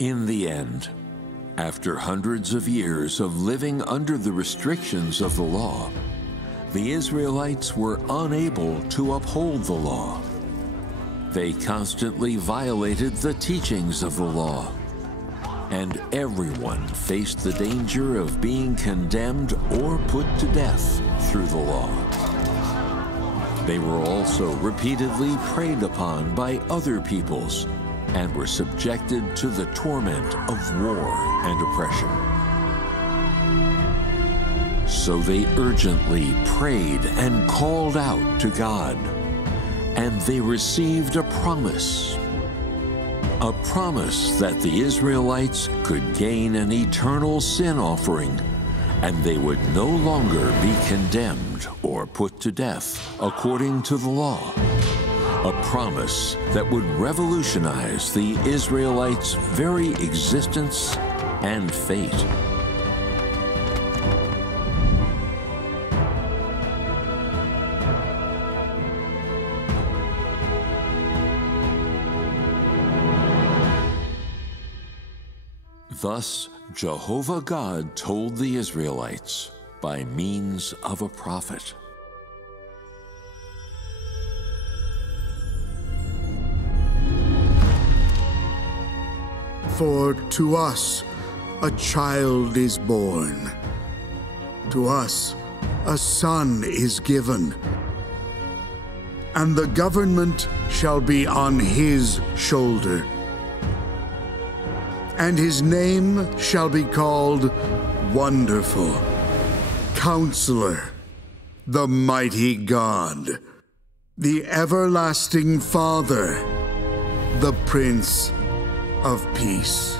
In the end, after hundreds of years of living under the restrictions of the law, the Israelites were unable to uphold the law. They constantly violated the teachings of the law, and everyone faced the danger of being condemned or put to death through the law. They were also repeatedly preyed upon by other peoples and were subjected to the torment of war and oppression. So they urgently prayed and called out to God, and they received a promise that the Israelites could gain an eternal sin offering, and they would no longer be condemned or put to death according to the law. A promise that would revolutionize the Israelites' very existence and fate. Thus, Jehovah God told the Israelites by means of a prophet. For to us a child is born, to us a son is given, and the government shall be on his shoulder. And his name shall be called Wonderful, Counselor, the Mighty God, the Everlasting Father, the Prince of Peace.